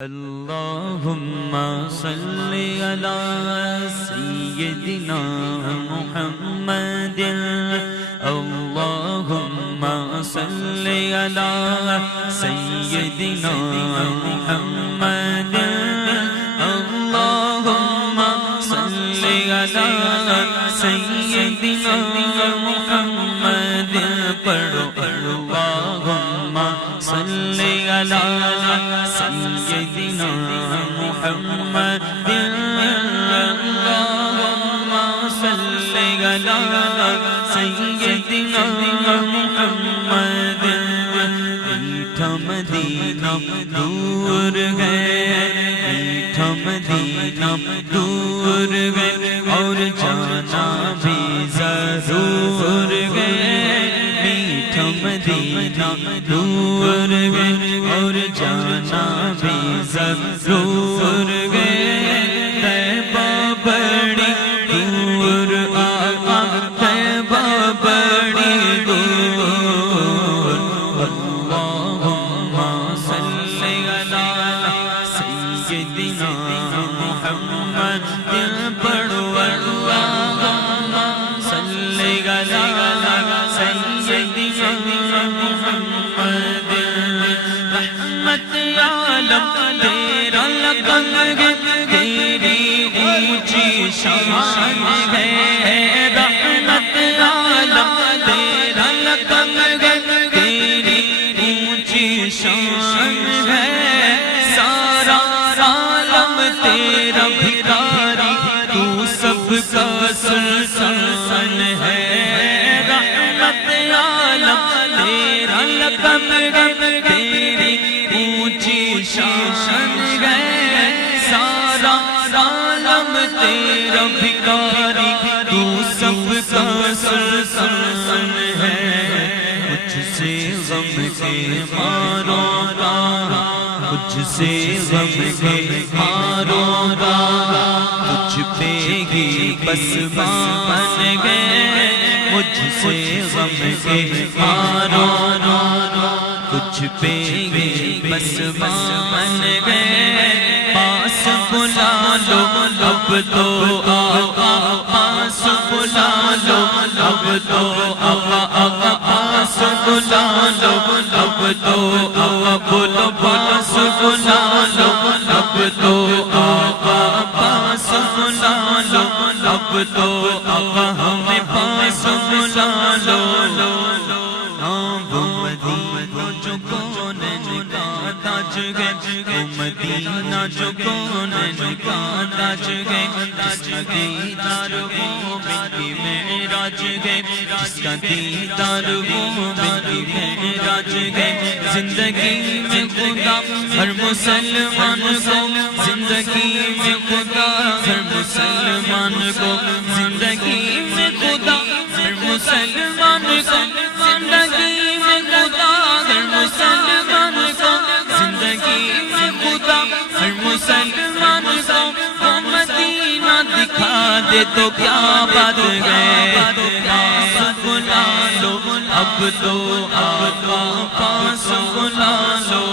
اللهم صل على سيدنا محمد اللهم صل على سيدنا محمد اللهم صل على سيدنا محمد اللهم صل على سيدنا محمد اللهم صل على سيدنا محمد میٹھا مدینہ دور ہے میٹھا مدینہ دور ہے اور جانا بھی ضرور ہے میٹھا مدینہ دور ہے اور جانا بھی ضرور ہے طیبہ بڑی دور آقا طیبہ بڑی دور اللہم صل علی سیدنا محمد پڑھو اللہم صل علی سیدنا محمد رحمت عالم تیرا لقب ہے تیری اونچی شان ہے رحمت عالم تیرا لقب ہے تیری اونچی شان ہے سارا عالم تیرا بھکاری تو سب کا سلطان ہے رحمت عالم تیرا لقب ہے تیری اونچی شان ہے سارا عالم تیرا بھکاری تو سب کا سلطان ہے مجھ سے غم کے مارو را مجھ سے غم کے مارو را تجھ پہ ہی بس بان گئے مجھ سے غم کے مارو را تجھ پہ ہی بس بان گئے پاس بلا لو اب تو آقا پاس بلا لو اب تو آقا آقا پاس بلا لو اب تو آقا بولو پاس بلا لو اب تو آقا پاس بلا لو اب تو آقا ہمیں پاس بلا لو ہاں وہ مدینہ جو کون نکاح تاج ہے وہ مدینہ جو کون نکاح تاج ہے جس کا دیدار وہ بنتی معراج ہے جس کا دیدار وہ بنتی معراج ہے زندگی میں خدا ہر مسلمان کو زندگی میں خدا ہر مسلمان کو زندگی میں خدا ہر مسلمان کو زندگی میں خدا ہر مسلمان کو زندگی میں خدا ہر مسلمان کو وہ مدینہ دکھا دے تو کیا بات ہے پاس بلا لو اب تو آقا پاس بلا لو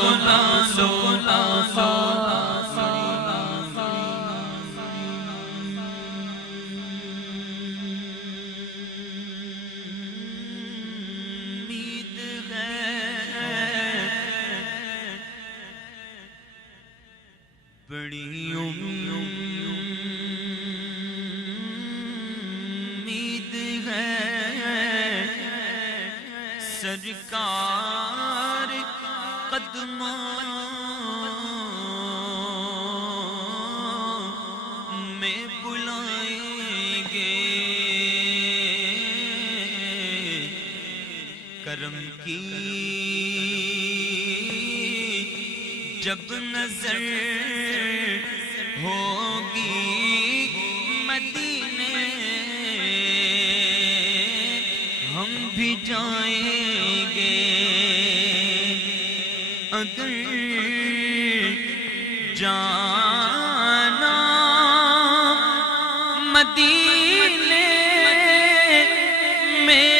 بڑی امید ہے سرکار قدموں میں بلائیں گے کرم کی جب نظر ہوگی مدینے ہم بھی جائیں گے اگر جانا مدینے میں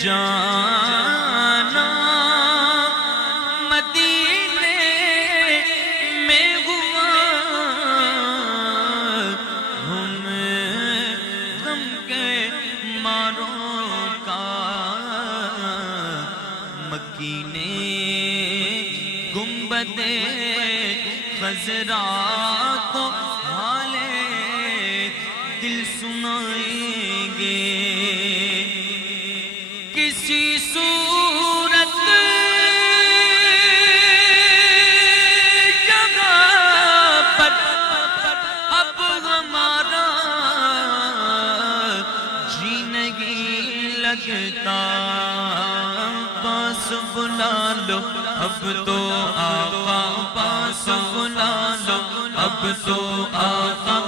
جانا مدینے میں ہوا ہم غم کے ماروں کا مکی نے گنبد خضرا کو حال دل سنائیں گے کسی صورت جگہ پر اب ہمارا جی نہیں لگتا پاس بلا لو اب تو آقا پاس بلا لو اب تو آقا